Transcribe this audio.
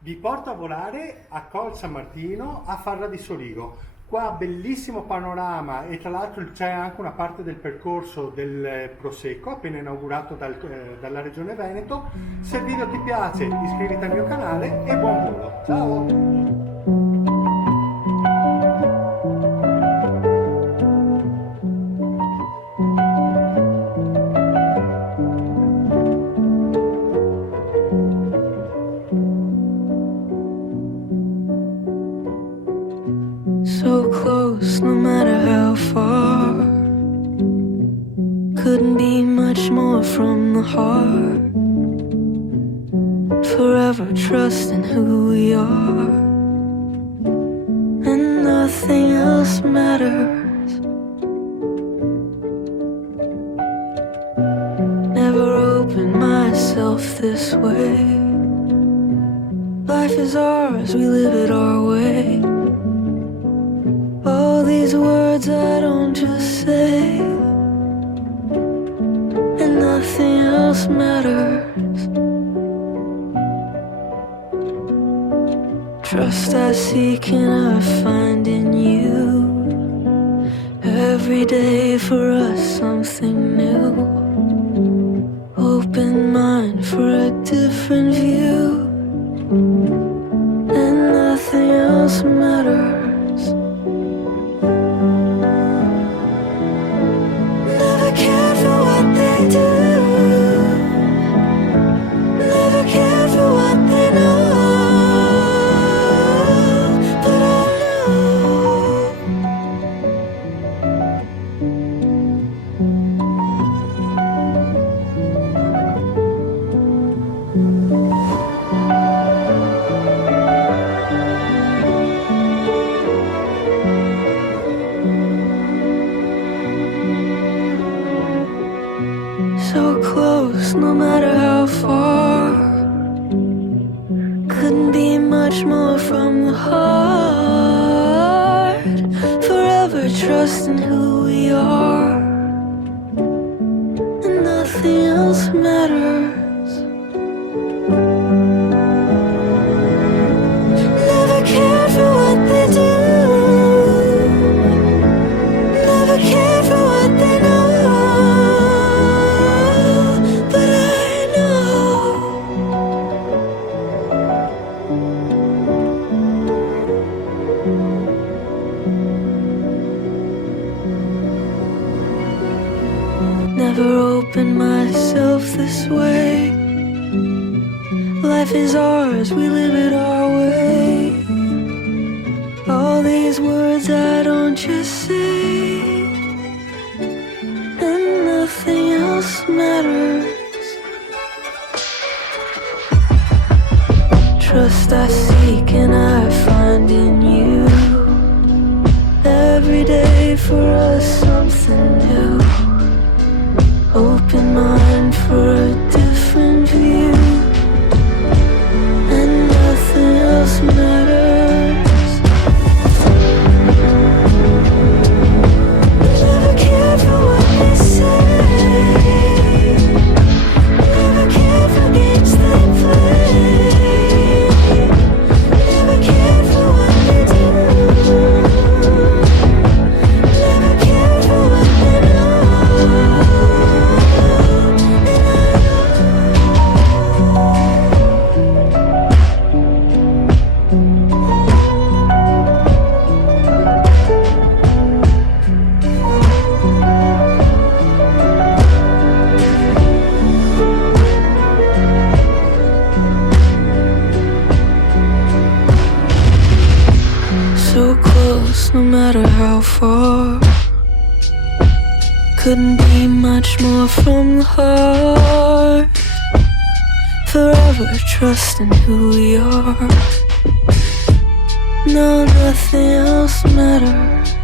Vi porto a volare a Col San Martino, a Farra di Soligo. Qua bellissimo panorama e tra l'altro c'è anche una parte del percorso del Prosecco appena inaugurato dalla regione Veneto. Se il video ti piace iscriviti al mio canale e buon volo. Ciao! So close, no matter how far. Couldn't be much more from the heart. Forever trusting who we are, and nothing else matters. Never opened myself this way. Life is ours, we live it our way. All these words I don't just say, and nothing else matters. Trust I seek and I find in you. Every day for us something new. Open mind for a different view, and nothing else matters. So close, no matter how far. Couldn't be much more from the heart. Forever trusting who we are, and nothing else matters. Never cared for what they do. Never cared for what they know. Never opened myself this way. Life is ours, we live it our way. All these words I don't just say, and nothing else matters. Trust I seek and I find in you. Every day for us something new. Open mind for a different view, and nothing else matters. Never cared for what they say. Never cared for games they play. Never cared for what they do. Never cared for what they know. So close, no matter how far. Couldn't be much more from the heart. Forever trusting who we are. No, nothing else matters.